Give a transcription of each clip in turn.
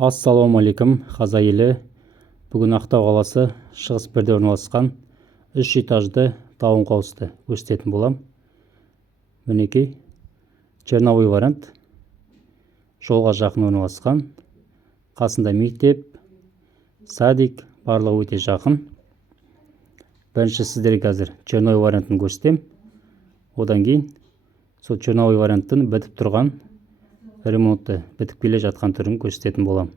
Ассалаумағалейкум қазақ елі. Бүгін Ақтау қаласы шығыс бірде орналасқан 3 этажды тауын қауысты көрсететін болам. Мінекей черновой вариант. Жолға жақын орналасқан. Қасында мектеп, садик, барлығы өте жақын. Бірінші сіздерге қазір черновой вариантын көрсетем. Одан кейін сол черновой варианттың бітіп тұрған ремонтты бітіп келе жатқан түрін көрсететін болам.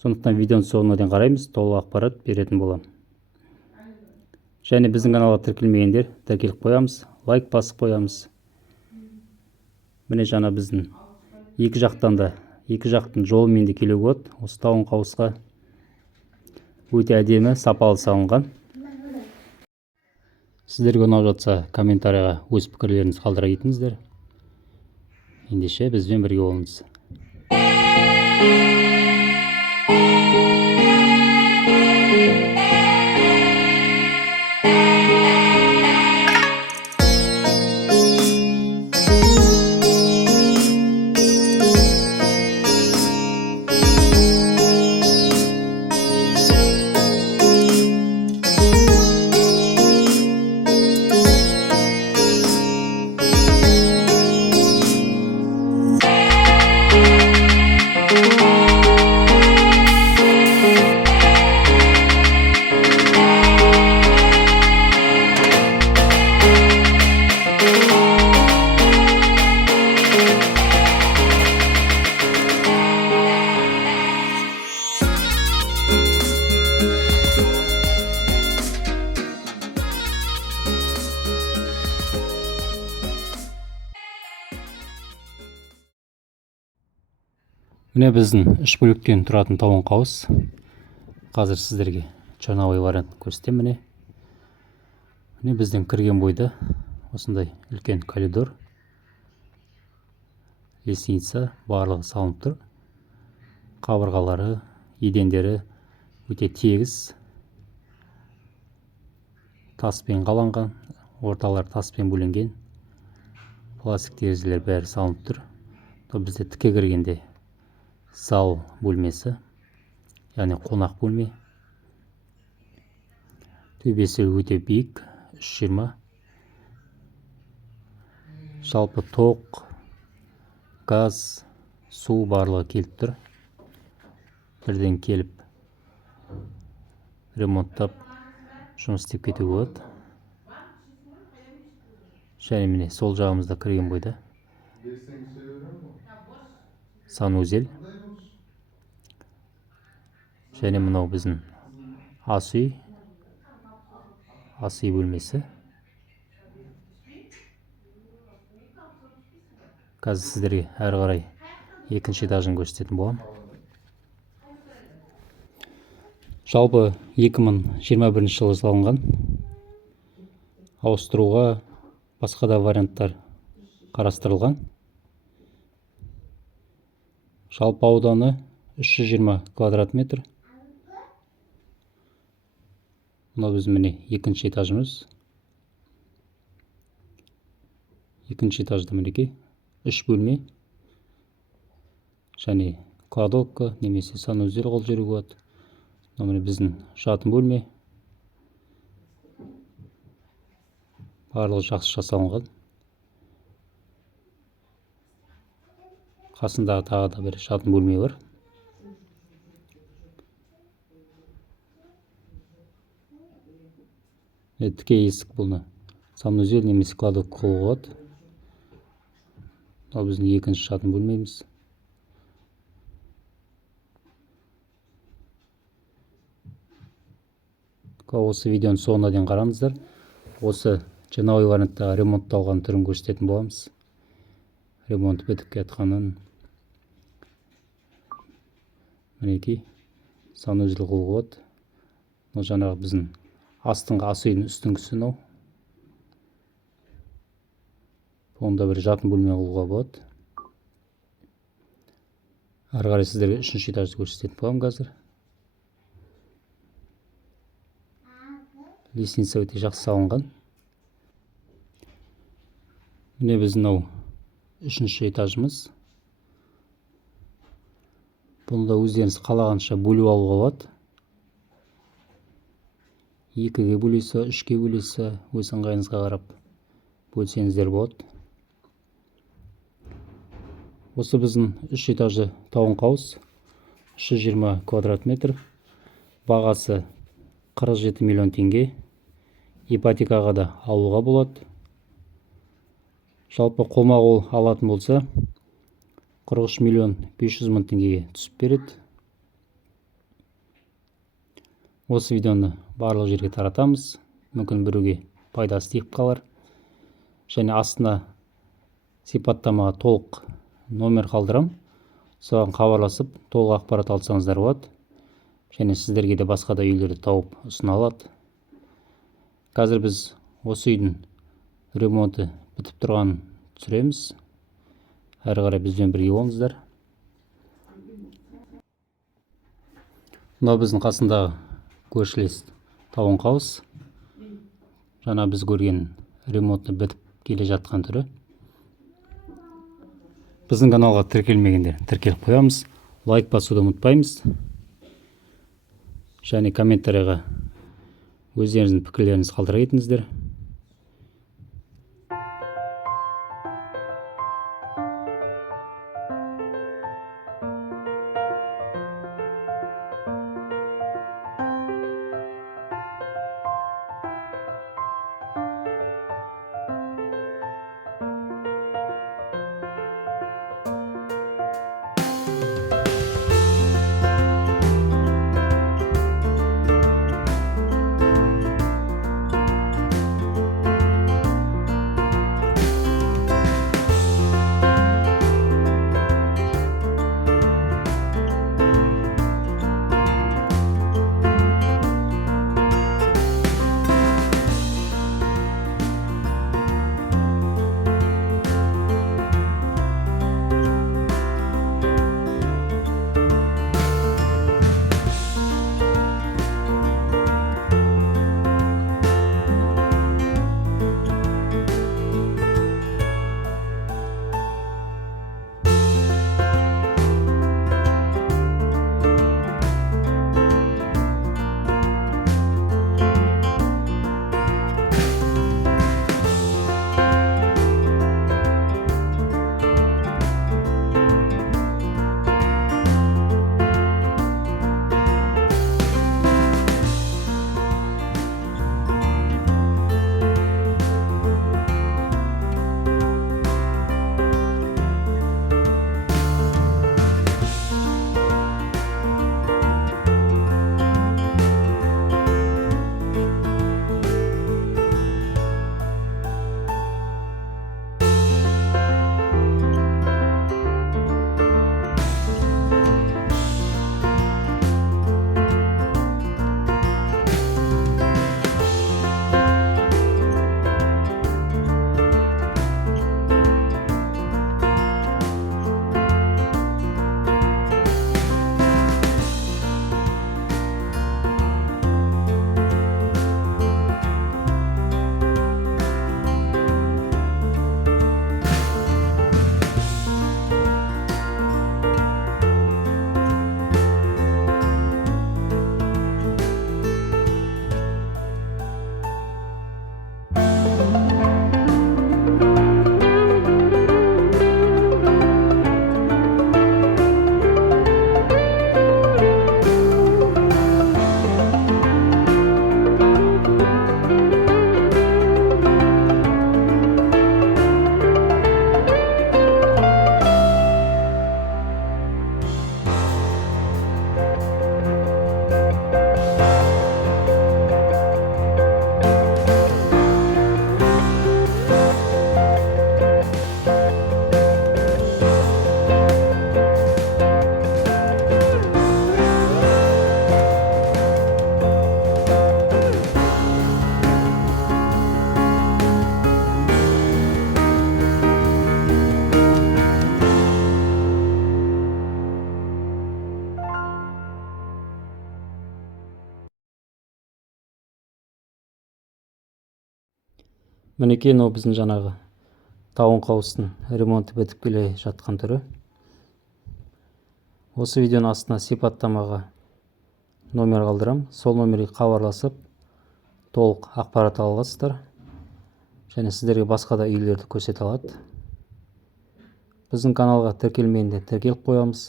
Сондықтан видеоны соңына дейін қараймыз, толық ақпарат беретін болам. Және біздің каналға тіркелмегендер тіркеліп қоямыз, лайк басып қоямыз. Міне жаңа біздің екі жақтың жолымен де келуге болады. Осы тауын қауысқа өте әдемі, сапалы салынған. Сіздерге ұнап жатса комментарияға өз пікірлеріңізді қалдыра кетіңіздер. Ендеше бізбен бірге болыңыз. Міне біздің 3 бөліктен тұратын тауын қауыс. Қазір сіздерге черновой вариантын көрсетем. Міне біздің кірген бойда осындай үлкен коридор, лестница барлығы салынып тұр. Қабырғалары, едендері өте тегіс, таспен қаланған, орталар таспен бөленген, пластик терезелер бәрі салынып тұр. Бізде тіке кіргенде зал бөлмесі, яғни қонақ бөлме. Төбесі өте биік, 320. Жалпы тоқ, газ, су барлығы келіп тұр. Бірден келіп ремонттап жұмыс істеп кетуге болады. Және міне сол жағымызда кірген бойда санузел. Және мынау біздің ас үй бөлмесі. Қазір сіздерге әрі қарай екінші этажын көрсететін болам. Жалпы 2021 жылы салынған. Ауыстыруға басқа да варианттар қарастырылған. Жалпы ауданы 320 квадрат метр. Мынау біз міне екінші этажымыз. Екінші этажда мінекей 3 бөлме. Және кладовка немесе санузел қол жүруге болады. Міне біздің жатын бөлме. Барлығы жақсы жасалынған. Қасындағы тағы да бір жатын бөлме бар. Тіке есік бұны санузел немесе кладовка қылуға болады. Бұл біздің екінші жатын бөлмеміз. Осы видеоны соңына дейін қараңыздар. Осы черновой вариантта ремонтталған түрін көрсететін боламыз. Ремонт бітіп жатқанын. Мінекей санузел қылуға болады. Бұл жаңағы біздің астыңғы ас үйдің үстіңгісі мынау. Онда бір жатын бөлме қылуға болады. Әрі қарай сіздерге 3-ші этажды көрсететін болам қазір. Лестница өте жақсы салынған. Міне біздің 3-ші этажымыз. Бұны да өздеріңіз қалағанша бөліп алуға болады. 2-ге бөлесе, 3-ге бөлесе, өз ыңғайыңызға қарап бөлсеңіздер болады. Осы біздің 3 этажды таунхаус, 320 квадрат метр. Бағасы 47 миллион теңге. Ипотекаға да алуға болады. Жалпы қолма-қол алатын болса 43 миллион 500 мың теңгеге түсіп береді. Осы видеоны барлық жерге таратамыз. Мүмкін біреуге пайдасы тиіп қалар. Және астына сипаттамаға толық номер қалдырам. Соған хабарласып, толық ақпарат алсаңыздар болады. Және сіздерге де басқа да үйлерді тауып ұсына алады. Қазір біз осы үйдің ремонты бітіп тұрғанын түсіреміз. Әрі қарай бізбен бірге болыңыздар. Мынау біздің қасындағы көршілес таунхаус. Жаңа біз көрген ремонты бітіп келе жатқан түрі. Біздің каналға тіркелмегендер тіркеліп қоямыз. Лайк басуды ұмытпаймыз. Және комментарияға өздеріңіздің пікірлеріңізді қалдыра кетіңіздер. Мінекей мынау біздің жаңағы таунхаустың ремонты бітіп келе жатқан түрі. Осы видеоның астына сипаттамаға номер қалдырам. Сол номерге хабарласып толық ақпарат ала аласыздар. Және сіздерге басқа да үйлерді көрсете алады. Біздің каналға тіркелмегенде тіркеліп қоямыз.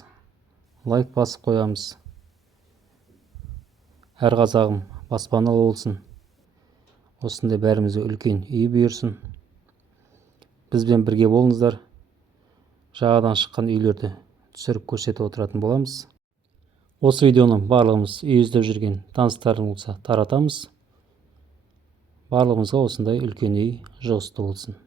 Лайк басып қоямыз. Әр қазағым баспаналы болсын. Осындай бәрімізге үлкен үй бұйырсын. Бізбен бірге болыңыздар. Жағадан шыққан үйлерді түсіріп көрсетіп отыратын боламыз. Осы видеоны барлығымыз үй іздеп жүрген таныстарың болса таратамыз. Барлығымызға осындай үлкен үй жұғысты болсын.